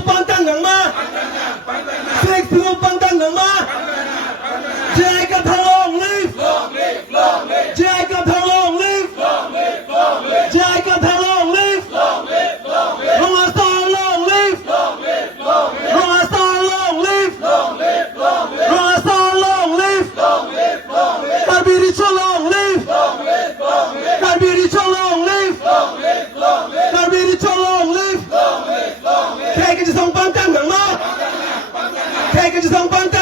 pantang nang ma Six people pantang nang ma Jai ka thang long live Jai ka thang long live Jai ka thang long live Long a star long live Long a star long live Long a star long live Karbiri cho long live Karbiri cho long live Karbiri cho long live Kaya ka jisang pantang nang ma Kaya ka jisang pantang